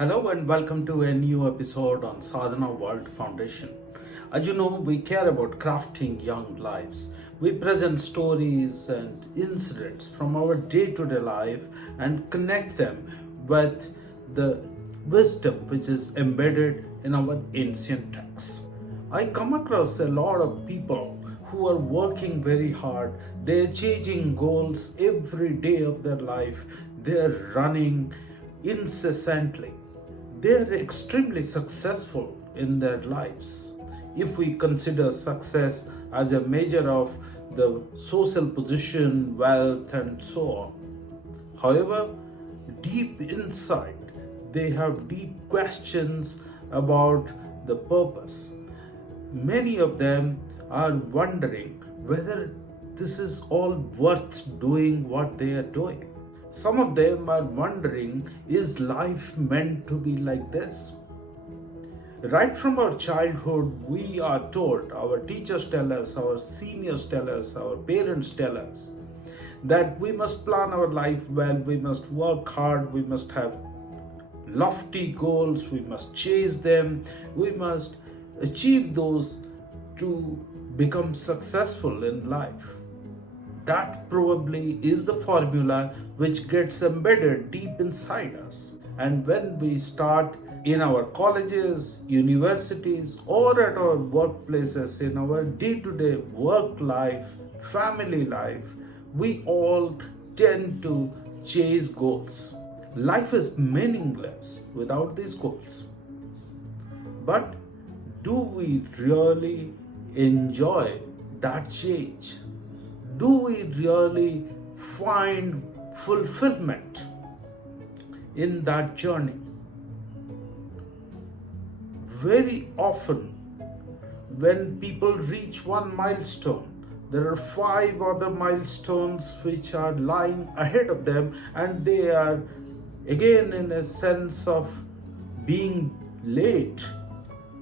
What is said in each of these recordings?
Hello and welcome to a new episode on Sadhana World Foundation. As you know, we care about crafting young lives. We present stories and incidents from our day-to-day life and connect them with the wisdom which is embedded in our ancient texts. I come across a lot of people who are working very hard. They're chasing goals every day of their life. They're running incessantly. They're extremely successful in their lives. If we consider success as a measure of the social position, wealth, and so on. However, deep inside, they have deep questions about the purpose. Many of them are wondering whether this is all worth doing what they are doing. Some of them are wondering, is life meant to be like this? Right from our childhood, we are told, our teachers tell us, our seniors tell us, our parents tell us, that we must plan our life well, we must work hard, we must have lofty goals, we must chase them, we must achieve those to become successful in life. That probably is the formula which gets embedded deep inside us. And when we start in our colleges, universities, or at our workplaces, in our day-to-day work life, family life, we all tend to chase goals. Life is meaningless without these goals. But do we really enjoy that change? Do we really find fulfillment in that journey? Very often, when people reach one milestone, there are 5 other milestones which are lying ahead of them, and they are again in a sense of being late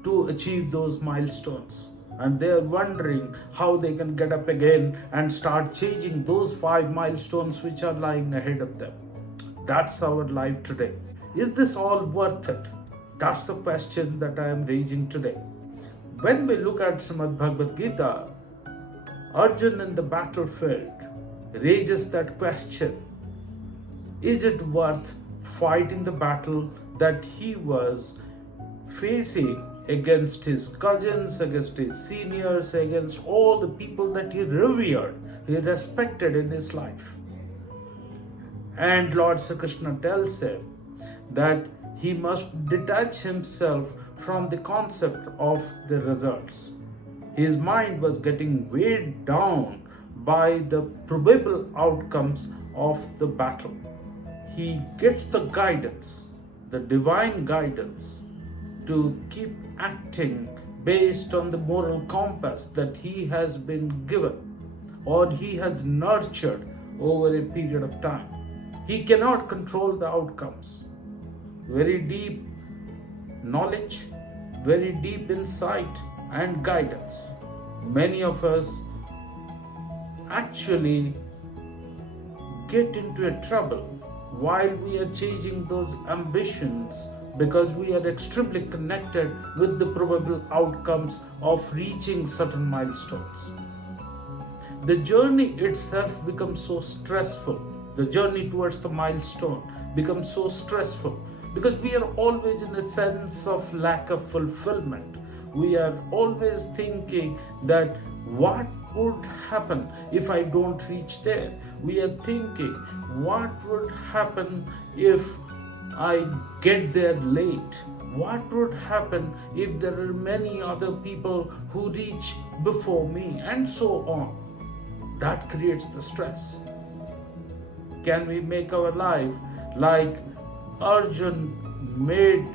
to achieve those milestones. And they are wondering how they can get up again and start changing those 5 milestones which are lying ahead of them. That's our life today. Is this all worth it? That's the question that I am raising today. When we look at Srimad Bhagavad Gita, Arjuna in the battlefield raises that question. Is it worth fighting the battle that he was facing against his cousins, against his seniors, against all the people that he revered, he respected in his life? And Lord Sri Krishna tells him that he must detach himself from the concept of the results. His mind was getting weighed down by the probable outcomes of the battle. He gets the guidance, the divine guidance, to keep acting based on the moral compass that he has been given or he has nurtured over a period of time. He cannot control the outcomes. Very deep knowledge, very deep insight and guidance. Many of us actually get into a trouble while we are chasing those ambitions, because we are extremely connected with the probable outcomes of reaching certain milestones. The journey itself becomes so stressful. The journey towards the milestone becomes so stressful because we are always in a sense of lack of fulfillment. We are always thinking that what would happen if I don't reach there? We are thinking, what would happen if I get there late? What would happen if there are many other people who reach before me, and so on? That creates the stress. Can we make our life like Arjun made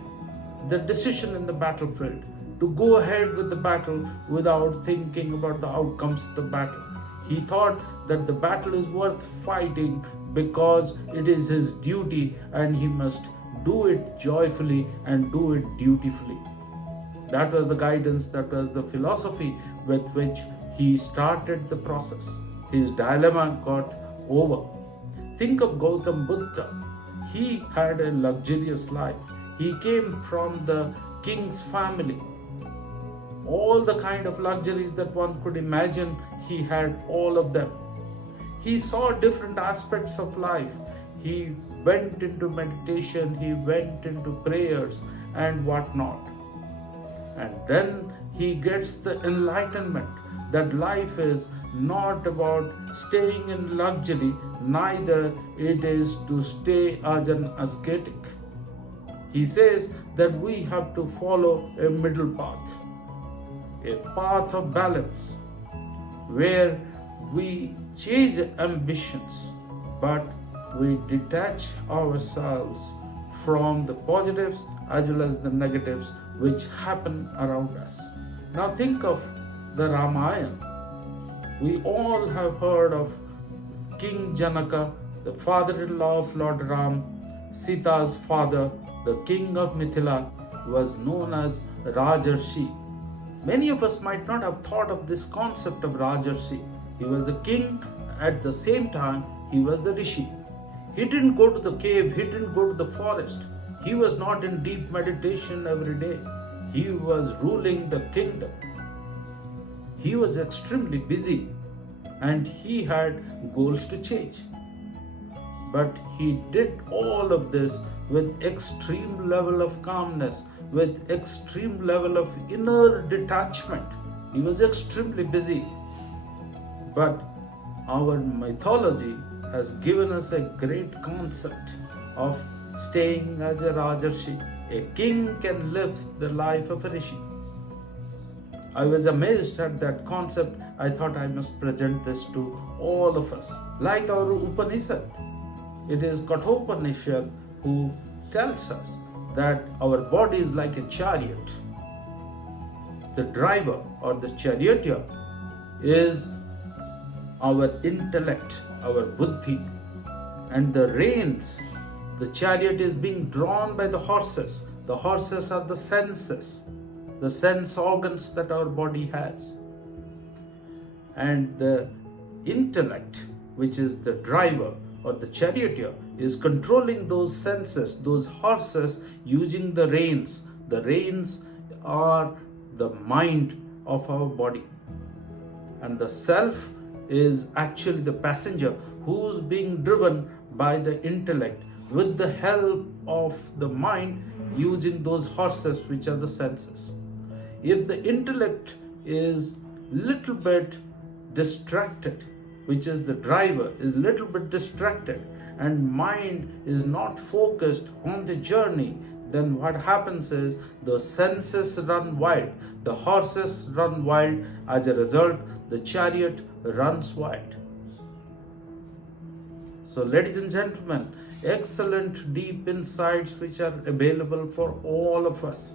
the decision in the battlefield to go ahead with the battle without thinking about the outcomes of the battle? He thought that the battle is worth fighting because it is his duty and he must do it joyfully and do it dutifully. That was the guidance, that was the philosophy with which he started the process. His dilemma got over. Think of Gautam Buddha. He had a luxurious life. He came from the king's family. All the kind of luxuries that one could imagine, he had all of them. He saw different aspects of life. He went into meditation, he went into prayers and whatnot. And then he gets the enlightenment that life is not about staying in luxury, neither it is to stay as an ascetic. He says that we have to follow a middle path, a path of balance, where we chase ambitions, but we detach ourselves from the positives as well as the negatives which happen around us. Now think of the Ramayana. We all have heard of King Janaka, the father-in-law of Lord Ram, Sita's father, the king of Mithila, was known as Rajarshi. Many of us might not have thought of this concept of Rajarshi. He was the king, at the same time he was the rishi. He didn't go to the cave, he didn't go to the forest. He was not in deep meditation every day. He was ruling the kingdom. He was extremely busy and he had goals to change. But he did all of this with extreme level of calmness, with extreme level of inner detachment. He was extremely busy. But our mythology has given us a great concept of staying as a Rajarshi. A king can live the life of a rishi. I was amazed at that concept. I thought I must present this to all of us. Like our Upanishad, it is Kathopanishad who tells us that our body is like a chariot. The driver or the charioteer is our intellect, our buddhi, and the reins, the chariot is being drawn by the horses. The horses are the senses, the sense organs that our body has. And the intellect, which is the driver or the charioteer, is controlling those senses, those horses, using the reins. The reins are the mind of our body. And the self is actually the passenger who's being driven by the intellect with the help of the mind, using those horses which are the senses. If the intellect is little bit distracted, which is the driver, is little bit distracted, and mind is not focused on the journey, then what happens is the senses run wild, the horses run wild. As a result, the chariot runs wild. So, ladies and gentlemen, excellent deep insights which are available for all of us.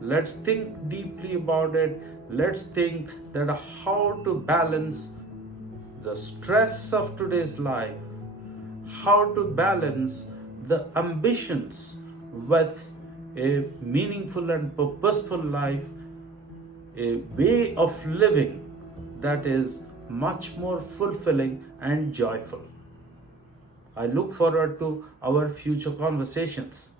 Let's think deeply about it. Let's think that how to balance the stress of today's life, how to balance the ambitions with a meaningful and purposeful life, a way of living that is much more fulfilling and joyful. I look forward to our future conversations.